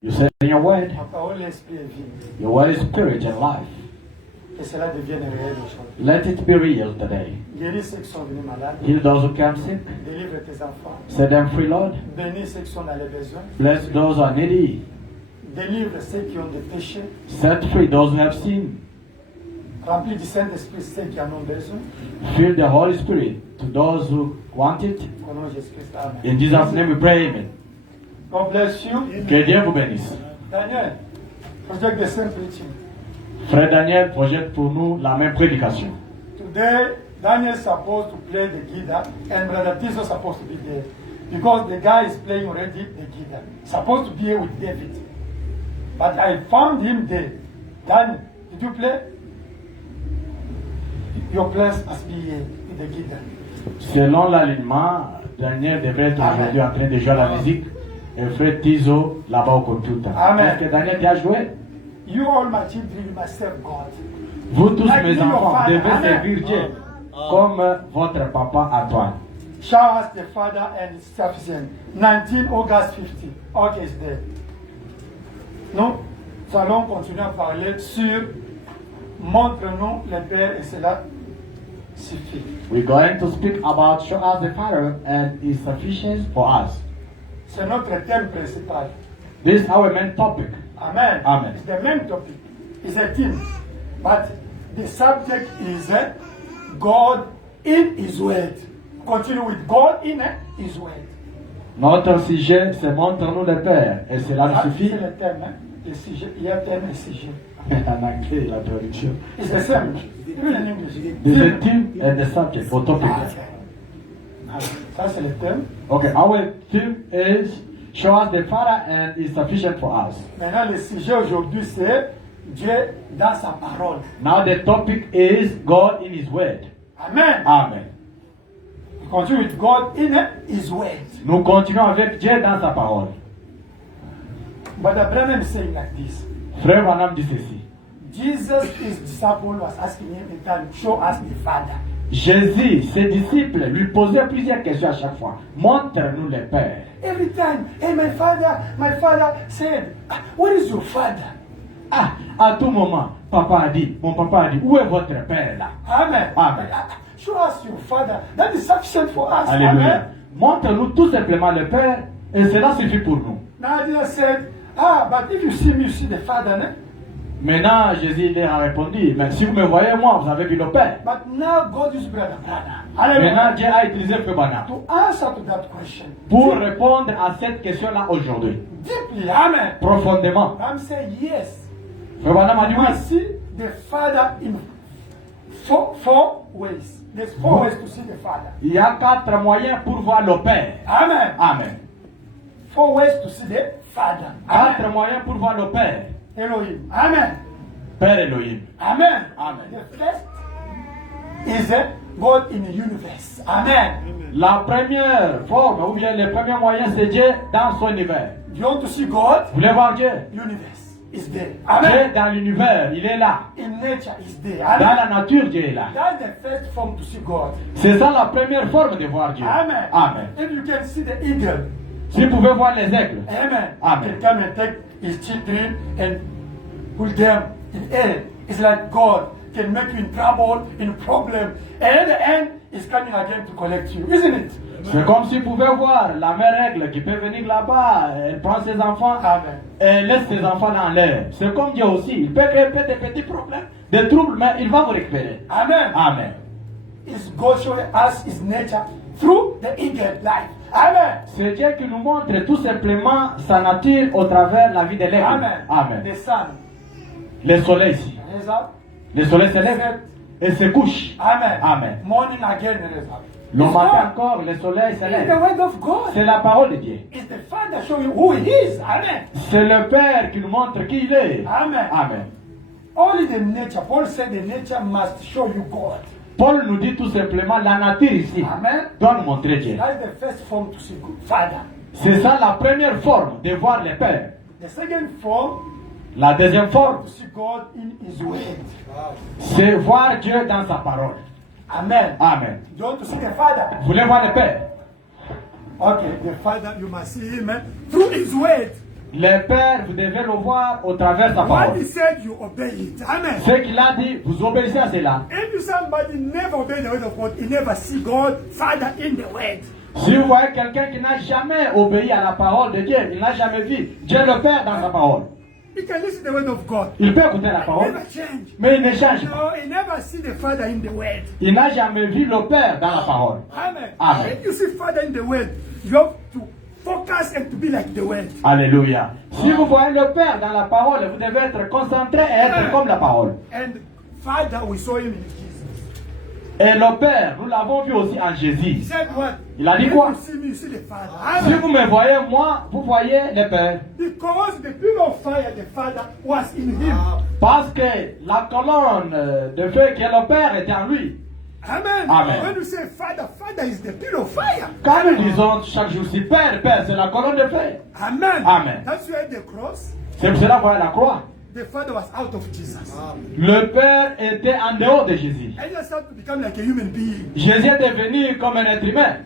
You said in your word, La parole est esprit et vie. your word is spirit and life. Que cela devienne réel aujourd'hui. Let it be real today. Guéris ceux qui sont venus malades. Heal those who come sick. Délivre tes enfants. Set them free, Lord. Bénis ceux qui sont dans les besoins. Bless those who are needy. Délivre ceux qui ont des péchés. Set free those who have sinned. Remplis du Saint-Esprit ceux qui en ont besoin. Fill the Holy Spirit to those who want it. Au nom de Jésus-Christ. Amen. In Jesus' name we pray, amen. God bless you. Que Dieu vous bénisse. Daniel, project the same preaching. Frère Daniel projette pour nous la même prédication. Today, Daniel is supposed to play the guitar, and Brother Tiso is supposed to be there. Because the guy is playing already the guitar. Supposed to be here with David. But I found him there. Daniel, did you play? Your place must be here with the guitar. Selon l'alignement, Daniel devrait être aujourd'hui en train de jouer à la musique et frère Tizo là-bas au computer. Amen. Est-ce que Daniel a joué? You all my children, you must serve God. Vous tous Like mes me, your enfants father. devez Amen. servir Dieu comme votre papa Antoine. Show us the Father and it's sufficient. 19 August 50. Okay, it's there. Nous allons continuer à parler sur montre-nous le Père et cela suffit. We're going to speak about show us the Father and His sufficiency for us. C'est notre thème principal. This is our main topic. Amen. Amen. It's the main topic. It's a theme. But the subject is God in His Word. Continue with God in His Word. Notre sujet, c'est montre-nous le Père et cela nous Ça, suffit. c'est le thème. Le sujet. Il y a thème et sujet. En anglais, la traduction. It's the same. Even in English. The theme and the subject or topic. Ça, c'est le thème. Okay, our theme is show us the Father and is sufficient for us. Maintenant, le sujet aujourd'hui, c'est Dieu dans sa parole. Now the topic is God in His Word. Amen. Amen. We continue with God in His Word. Nous continuons avec Dieu dans sa parole. But Abraham is saying like this. Frère Branham dit ceci. Jesus, his disciple, was asking him in time, show us the Father. Jésus, ses disciples, lui posaient plusieurs questions à chaque fois. Montre-nous le Père. Every time, hey, my father said, where is your father? Ah, à tout moment, papa a dit, mon papa a dit, où est votre Père là? Amen. Amen. Show us your father. That is sufficient for us. Alléluia. Amen. Montre-nous tout simplement le Père et cela suffit pour nous. Now Jesus said, but if you see me, you see the father. Ne? Maintenant, Jésus leur a répondu, mais si vous me voyez moi, vous avez vu le Père. But now God is brother. Hallelujah. Maintenant, Dieu a utilisé Frère Branham To answer to that question. pour répondre à cette question-là aujourd'hui. Deeply. Amen. Profondément. I'm saying yes. Frère Branham a dit You oui. must see the Father in four ways. There's four ways to see the Father. Il y a 4 moyens pour voir le Père. Amen. Amen. 4 ways to see the Father. 4 Amen. moyens pour voir le Père. Elohim. Amen. Père Elohim. Amen. Amen. The first is God in the universe. Amen. La première forme, ou bien le premier moyen, c'est Dieu dans son univers. You want to see God? Vous voulez voir Dieu? Universe is there. Dieu Amen. dans l'univers, il est là. In nature is there. Dans Amen. la nature, Dieu est là. That's the first form to see God. C'est ça la première forme de voir Dieu. Amen. Amen. If you can see the eagle. Si vous pouvez voir les aigles. Amen. Amen. He can come and take his children and put them in air. It's like God can make you in trouble, in problem, and at the end, He's coming again to collect you, isn't it? C'est comme si vous pouvez voir la mère aigle qui peut venir là-bas, elle prend ses enfants Amen. et laisse ses enfants dans l'air. C'est comme Dieu aussi. Il peut créer des petits problèmes, des troubles, mais il va vous récupérer. Amen. Amen. It's God showing us His nature through the eagle life. Amen. C'est Dieu qui nous montre tout simplement sa nature au travers de la vie de l'aigle. Amen. Amen. The sun. Le soleil ici. Raise up. Le soleil se lève et se couche. Amen. Amen. Morning again, raise up. Le It's matin God. encore, le soleil se It's the lève. word of God. C'est la parole de Dieu. It's the Father showing who He is. Amen. C'est le Père qui nous montre qui il est. Amen. Amen. Only the nature. Paul said the nature must show you God. Paul nous dit tout simplement la nature ici Amen. doit nous montrer Dieu. That's the first form to see God. Father. C'est ça la première forme de voir le Père. The second form La deuxième forme, to see God in His word. c'est voir Dieu dans sa parole. Amen. Amen. You want to see the Father? Vous voulez voir le Père? Okay, the Father, you must see Him through His word. Les pères, vous devez le voir au travers de sa What parole. he said, you obey it. Amen. Ce qu'il a dit, vous obéissez à cela. If somebody never obey the word of God, he never see God, Father in the word. Si vous voyez quelqu'un qui n'a jamais obéi à la parole de Dieu, il n'a jamais vu Dieu le Père dans sa parole. He can listen to the word of God. Il peut écouter la He parole, never change. mais il ne change pas. No, he never see the Father in the word. Il n'a jamais vu le Père dans la parole. Amen. Amen. If you see Father in the word, you have to focus and to be like the word. Alléluia. Si vous voyez le Père dans la parole, vous devez être concentré et être comme la parole. And Father, we saw him in Jesus. Et le Père, nous l'avons vu aussi en He Jésus. said what? Il a dit If quoi? you see me, you see the Father. Si Amen. vous me voyez moi, vous voyez le Père. Because the pillar of fire, the Father, was in him. Parce que la colonne de feu qui est le Père était en lui. Amen. Amen. When you say Father, Father is the pillar of fire. Quand nous disons chaque jour si Père, Père, c'est la colonne de feu. Amen. Amen. That's why the cross, C'est pour cela qu'on voit la croix. the Father was out of Jesus. Le Père était en dehors de Jésus. And just had to become like a human being. Jésus est devenu comme un être humain.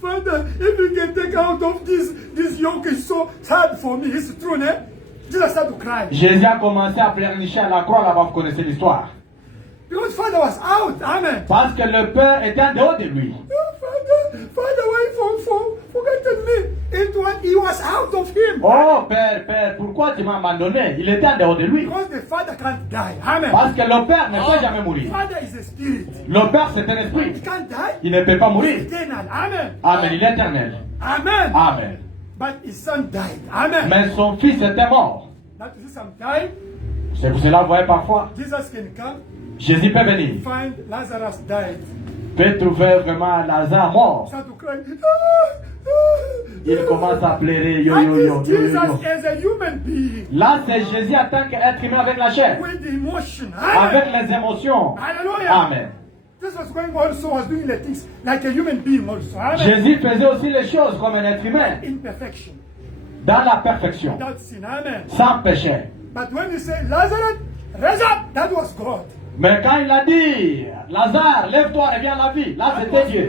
Father, if you can take out of this yoke is so hard for me. It's true, eh? Jesus had to cry. Jésus a commencé à pleurnicher à la croix, là-bas, vous connaissez l'histoire. Because Father was out. Amen. Parce que le Père était en dehors de lui. Father, why forgotten me? He was out of him. Oh Père, Père, pourquoi tu m'as abandonné? Il était en dehors de lui. Because the Father can't die. Amen. Parce que le Père ne peut jamais mourir. Father is a spirit. Le Père, c'est un He esprit. can't die. Il ne peut pas He's mourir. eternal. Amen. Amen, il est éternel. Amen. Amen. But his son died. Amen. Mais son fils était mort. Now to see sometime, C'est pour cela que vous voyez parfois, Jesus can come, Jésus peut venir. find Lazarus died. Peut trouver vraiment Lazare mort. Start to cry. Il commence à pleurer. Yo, yo, And yo, it's yo, yo, Jesus yo. as a human being Là, c'est Jésus en tant qu'être humain avec la chair. with emotion. Avec Amen. les émotions. Hallelujah. Amen. This was going also was doing the things like a human being also. Amen. Jésus faisait aussi les choses comme un être humain. In perfection. Dans la perfection. Without sin. Amen. Sans péché. But when he said, Lazarus, raise up, that was God. Mais quand il a dit, Lazare, lève-toi, reviens à la vie. Là, That c'était was Dieu.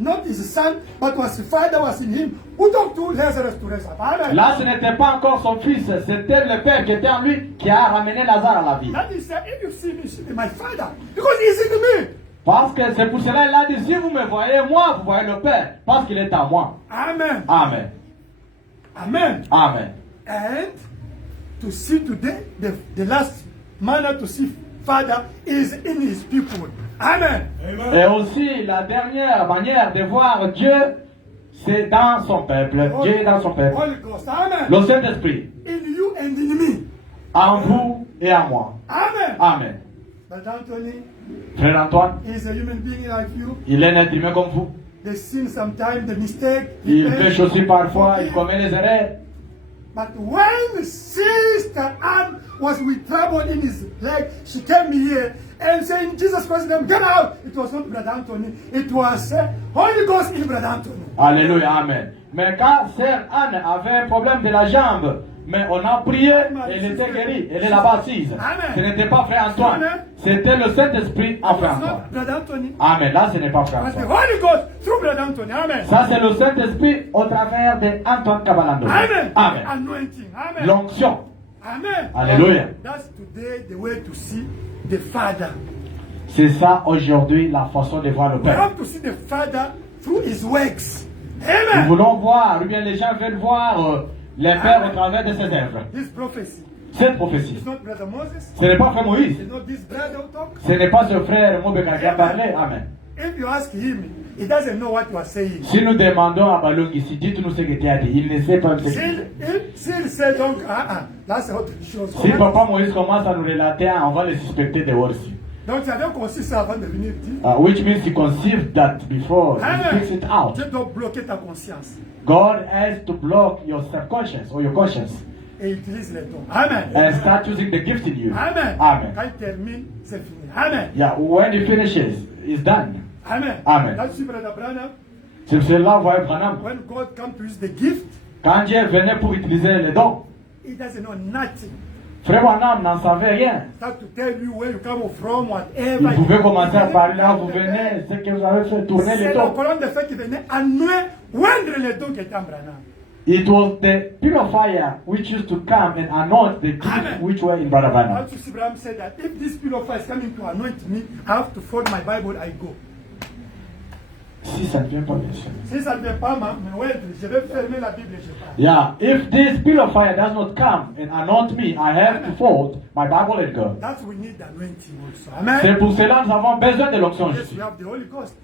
not his son, but was the Father was in him who talked to Lazarus to raise up. Amen. Là, ce n'était pas encore son fils. C'était le Père qui était en lui qui a ramené Lazare à la vie. That is, if you see me, you see my Father. Because he's in me. Parce que c'est pour cela qu'il a dit, si vous me voyez moi, vous voyez le Père. Parce qu'il est en moi. Amen. Amen. Amen. Amen. And to see today, the last manner to see Father is in his people. Amen. Et aussi, la dernière manière de voir Dieu, c'est dans son peuple. Dieu est dans son peuple. Holy Ghost. Amen. Le Saint-Esprit, In you and in me. en vous et en moi. Amen. Amen. But Anthony Frère Antoine, is a human being like you. il est un être humain comme vous. They sin sometimes, the mistake. Il repent, pêche aussi parfois, il forgive. commet les erreurs. But when Sister Anne was with trouble in his leg, she came here and saying, Jesus Christ's name, get out. It was not Brother Anthony. It was Holy Ghost in Brother Anthony. Alléluia, Amen. Mais quand Sœur Anne avait un problème de la jambe, mais on a prié, elle était guérie, elle est là-bas assise. Ce n'était pas Frère Antoine, c'était le Saint-Esprit en It Frère was Antoine. not Brother Anthony. Amen, là ce n'est pas Frère It was the Antoine. Holy Ghost through Brother Anthony. Amen. Ça c'est le Saint-Esprit au travers d'Antoine Cabalando. Amen. Amen. Anointing. Amen. L'onction. Amen. Alléluia. That's today the way to see the Father. C'est ça aujourd'hui la façon de voir le We Père. have to see the Father through his works. Nous Amen. voulons voir, ou bien les gens veulent voir les Pères au travers de ses œuvres. This prophecy. Cette prophétie. It's not Brother Moses. Ce n'est pas Frère Moïse. It's not this brother who talk. Ce n'est pas ce frère Mobeka qui a parlé. Amen. If you ask him, he doesn't know what you are saying. Si nous demandons à Balong ici, dites-nous ce que tu as dit. Il ne sait pas ce que tu as dit. S'il sait donc, that's autre chose. Si Papa Moïse commence à nous relater, on va le suspecter de aussi. Donc ça veut qu'on sait ça avant de venir dire. Which means he conceived that before he speaks it out. Dieu doit bloquer ta conscience. God has to block your subconscious or your conscience Et il utilise les dons. Amen. and start using the gift in you. Amen. Amen. Quand il termine, c'est fini. Amen. Yeah, when he finishes, it's done. Amen. Amen. That's why Brother Branham, C'est pour cela qu'on voit Branham. when God comes to use the gift, Quand Dieu venait pour utiliser les dons, he doesn't know nothing. Frère Branham n'en savait rien. Start to tell you where you come from, Il whatever. pouvait commencer à parler là, vous venez, ce que vous avez fait tourner les C'est la dons. colonne de feu qui venait à nous oindre les dons qui étaient en Branham. It was the pillar of fire which used to come and anoint the gifts which were in Brother Branham. Abraham said that if this pillar of fire is coming to anoint me, I have to fold my Bible, I go. Si ça ne vient pas, bien sûr. Si ça ne vient pas, je vais fermer la Bible et je pars. Yeah, if this pillar of fire does not come and anoint me, I have to fold my Bible and go. That's we need the anointing also. Amen. C'est pour cela que nous avons besoin de l'onction. Yes, we have the Holy Ghost.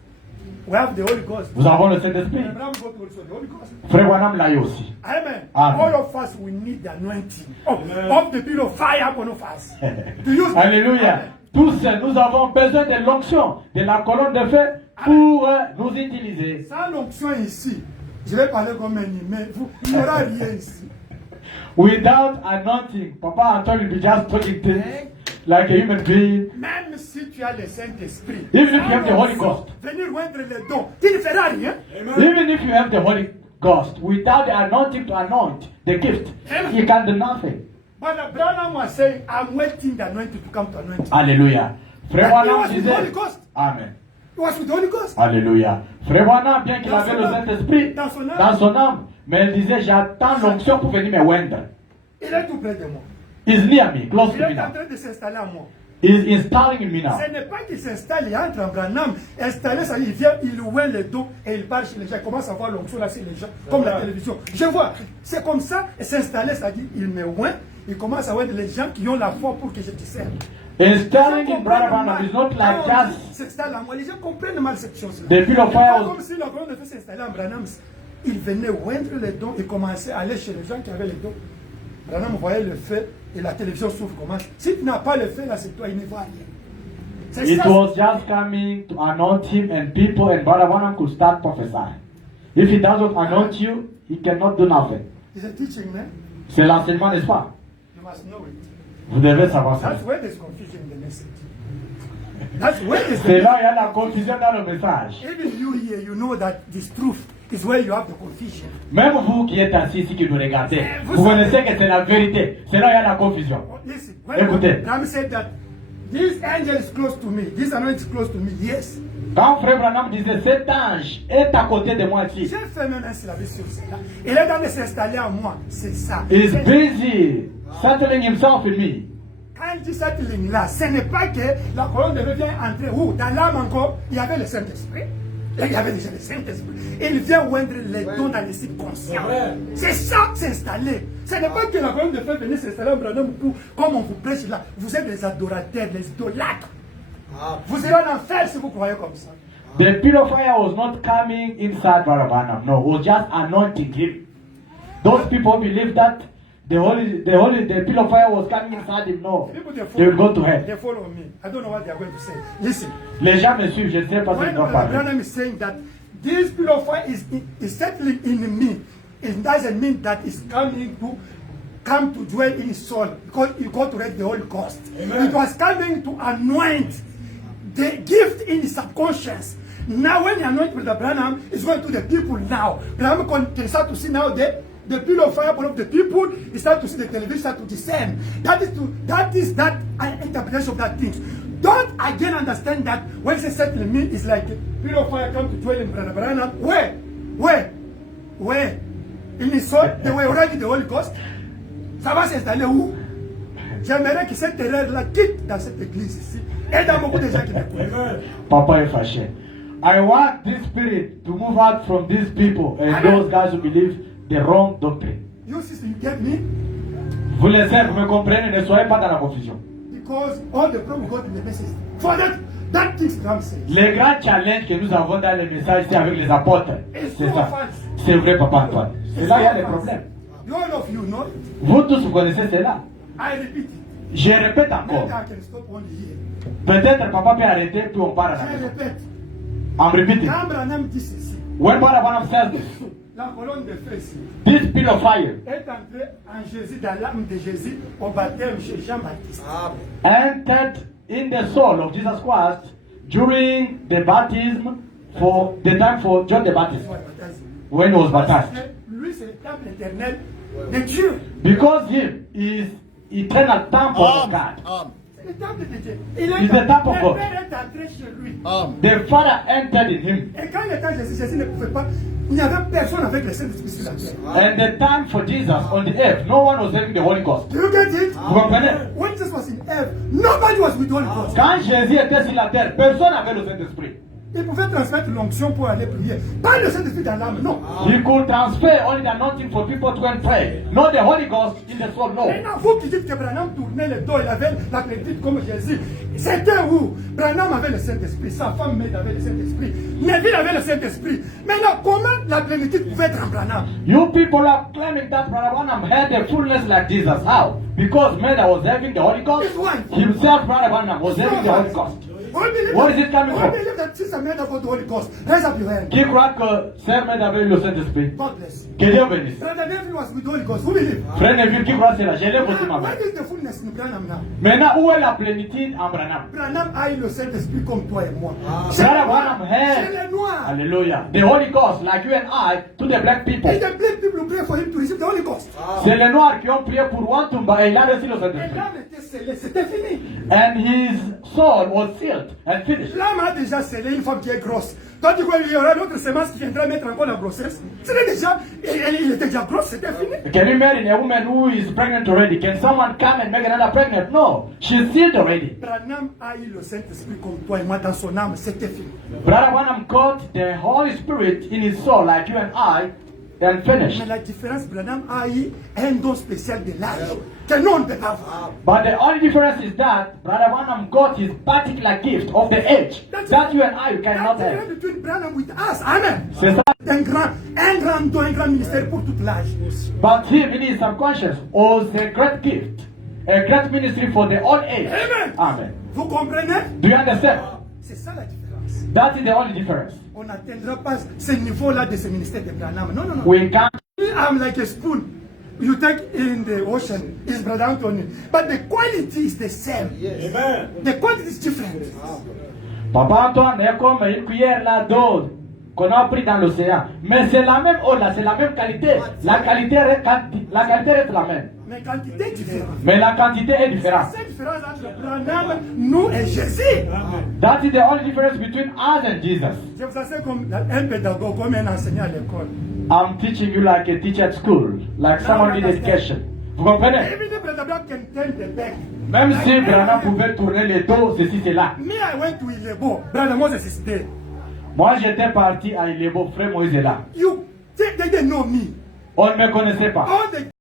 We have the Holy Ghost. Nous avons le Saint-Esprit. Abraham got also the Holy Ghost. Frère Branham l'a eu aussi. Amen. Amen. All of us, we need the anointing of the pillar of fire upon us. To use Alléluia. Amen. Tous, nous avons besoin de l'onction, de la colonne de feu pour nous utiliser. Sans l'onction ici, je vais parler comme un humain. Il n'y aura rien ici. Without anointing, Papa Antoine will be just talking things like a human being. Même si tu as le Saint-Esprit, Even if you have the Holy Ghost. Venir joindre les dons, tu ne feras rien. Even if you have the Holy Ghost, without the anointing to anoint the gift, you can do nothing. But Branham was saying, I'm waiting the anointing to come to anoint. Alléluia. Frère He Branham was with the Holy disait. Ghost. Amen. He was with the Holy Ghost. Alléluia. Frère Branham, bien qu'il Dans avait son le âme. Saint-Esprit Dans son âme. dans son âme, mais il disait, j'attends l'onction pour venir me oindre. Il est tout près de moi. He's near me, close Il to me est en now. train de s'installer à moi. He's installing in me now. Ce n'est pas qu'il s'installe, il entre en Branham. Installé, ça, il vient, il ouvre le dos et il part chez les gens. Il commence à voir l'onction là chez les gens, comme la télévision. Je vois, c'est comme ça, et s'installer, ça dit, il me oint, il commence à voir les gens qui ont la foi pour que je discerne. Installing in Brother Branham is not like just S'installe à moi, les gens comprennent mal cette chose-là. the pillar of C'est fire. pas comme si la colonne de feu s'installait en Branham. Il venait oindre les dons et commençait à aller chez les gens qui avaient les dons. Branham voyait le feu et la télévision s'ouvre comment. Si tu n'as pas le feu là, c'est toi, il ne voit rien. C'est It ça. was just coming to anoint him and people, and Brother Branham could start prophesying. If he doesn't anoint you, he cannot do nothing. It's a teaching, man. C'est l'enseignement, n'est-ce pas? You must know it. Vous devez savoir ça. That's where there's confusion in the message. That's where there's C'est the là où il y a la confusion dans le message. even you here, you know that this truth is where you have the confusion. Même vous qui êtes assis ici, qui nous regardez, Vous vous savez- connaissez que c'est la vérité. C'est là où il y a la confusion. Oh, listen, when Écoutez. Branham said that this angel is close to me, this anointing is close to me, yes. Quand Frère Branham disait, cet ange est à côté de moi ici, J'ai fait même un syllabe sur cela. Il est en train de s'installer en moi, c'est ça. he's C'est- busy settling himself in me. Quand il dit cette ligne-là, ce n'est pas que la colonne de feu vient entrer où? Dans l'âme encore, il y avait le Saint-Esprit. Là, il y avait déjà le Saint-Esprit. Il vient oindre les dons dans les subconscients. C'est ça, s'installer. Ce n'est pas que la colonne de feu venait s'installer en Branham pour, comme on vous prêche là. Vous êtes des adorateurs, des idolâtres. Vous irez en enfer si vous croyez comme ça. The pillar of fire was not coming inside Brother Branham. No, it was just anointing him. Those people believe that the pillar of fire was coming inside him. No, People, they will go to hell. They follow me. I don't know what they are going to say. Listen. Les gens me suivent, je ne sais pas ce When qu'ils vont parler. Branham is saying that this pillar of fire is settling in me, it doesn't mean that it's coming to come to dwell in his soul because you got to read the Holy Ghost. It was coming to anoint the gift in his subconscious. Now when he anoints with the Branham, it's going to the people now. Branham can start to see now the pillar of fire of the people. He start to see the television, start to discern. That is that interpretation of that thing. Don't again understand that when it's settling me, it's like pillar of fire come to dwell in Brother Branham. Where? In his soul, they were already the Holy Ghost. Ça va s'installer où? J'aimerais que cette erreur-là quitte dans cette église ici. Et dans beaucoup de gens qui me connaissent. Papa est fâché. I want this spirit to move out from these people and those guys who believe the wrong doctrine. You sister, you get me? Vous les êtes, vous me comprenez, ne soyez pas dans la confusion. Because all the problem got in the message. For that thing Trump says. Les grands challenges que nous avons dans les messages ici avec les apôtres, c'est ça. C'est vrai, Papa Antoine. C'est là où il y a des problèmes. You all of you know it. Vous tous, vous connaissez cela. I repeat it. Je répète Maybe encore. I can stop only here. Peut-être Papa peut arrêter, puis on part à la Je maison. répète. I'm repeating. Quand Branham dit ceci, When Brother Branham says this, la colonne de feu ici this pillar of fire est entrée en Jésus, dans l'âme de Jésus, au baptême chez Jean-Baptiste. entered in the soul of Jesus Christ during the baptism for the time for John the Baptist when he was baptized. Lui, c'est le temple éternel de Dieu. Because him is eternal temple of God. C'est le temple de Dieu. He's the temple of God. Le Père est entré chez lui. The Father entered in him. Et quand il était en Jésus, Jésus ne pouvait pas il n'y avait personne avec le Saint-Esprit sur la terre. And the time for Jesus on the earth, no one was having the Holy Ghost. Do you get it? Vous comprenez? When Jesus was in earth, nobody was with the Holy Ghost. Quand Jésus était sur la terre, personne n'avait le Saint-Esprit. Il pouvait transmettre l'onction pour aller prier. Pas le Saint-Esprit dans l'âme, non. He could transfer only the anointing for people to go and pray. Not the Holy Ghost in the soul, no. Maintenant, vous qui dites que Branham tournait le dos, il avait la plénitude comme Jésus. C'était où? Branham avait le Saint-Esprit, sa femme Maid avait le Saint-Esprit, Neville avait le Saint-Esprit. Maintenant, comment la plénitude pouvait être en Branham? You people are claiming that Brother Branham had the fullness like Jesus. How? Because Maid was having the Holy Ghost. Himself, Brother Branham, was having the Holy Ghost. Where is it coming from? believe that Jesus made up the Holy Ghost. Raise up your hand. Qui croit que Sœur Maid avait le Saint-Esprit? God bless. Que Dieu bénisse. Brother Neville was with the Holy Ghost. Who believe? Frère Neville, qui croit cela? Je l'ai aussi ma What main. is the fullness in Branham now? Maintenant, où est la plénitude en Branham? Branham a eu le Saint-Esprit comme toi et moi. Brother Branham Chez had, les Noirs. hallelujah, the Holy Ghost, like you and I, to the black people. And the black people pray for him to receive the Holy Ghost. C'est les Noirs qui ont prié pour Wantumba et il a reçu le Et Saint-Esprit. l'âme était scellée, c'était fini. And his soul was sealed and finished. L'âme a déjà scellé une femme qui est grosse. Quand tu vois, il y aura d'autres semences qui viendra mettre encore la grossesse. C'était déjà, il était déjà grosse, c'était fini. Can you imagine a woman who is pregnant already? Can someone come and make another pregnant? No, she's sealed already. Branham a eu le Saint-Esprit comme toi et moi dans son âme, c'était fini. Brother Branham got the Holy Spirit in his soul, like you and I, and finished. Mais la différence, Branham a eu un don spécial de l'âge que nous on ne peut pas avoir. But the only difference is that Brother Branham got his particular gift of the age that you and I cannot That's the have. difference between Branham with us. Amen. C'est ça. Un grand don, un grand ministère pour toute l'âge. But him in his subconscious was a great gift, a great ministry for the old age. Amen. Amen. Vous comprenez? Do you understand? C'est ça la différence. That is the only difference. On n'atteindra pas ce niveau-là de ce ministère de Branham. Non, non, non. We can't. I'm like a spoon. You take in the ocean, is Brother Anthony. But the quality is the same. Amen. The quality is different. Papa Antoine est comme une cuillère là d'eau qu'on a pris dans l'océan. Mais c'est la même eau là, c'est la même qualité. La qualité reste la même. Mais quantité est différente. Mais la quantité est différente. C'est la différence entre Branham, nous et Jésus. That is the only difference between us and Jesus. Je vous enseigne comme un pédagogue, comme un enseignant à l'école. I'm teaching you like a teacher at school, like someone in education. Vous comprenez? Even if Brother Branham can turn the back. Même si Branham pouvait tourner le dos, ceci, cela. Me, I went to Ilebo. Brother Moses is there. Moi, j'étais parti à Ilebo, frère Moïse est là. You, they know me. On ne me connaissait pas. All the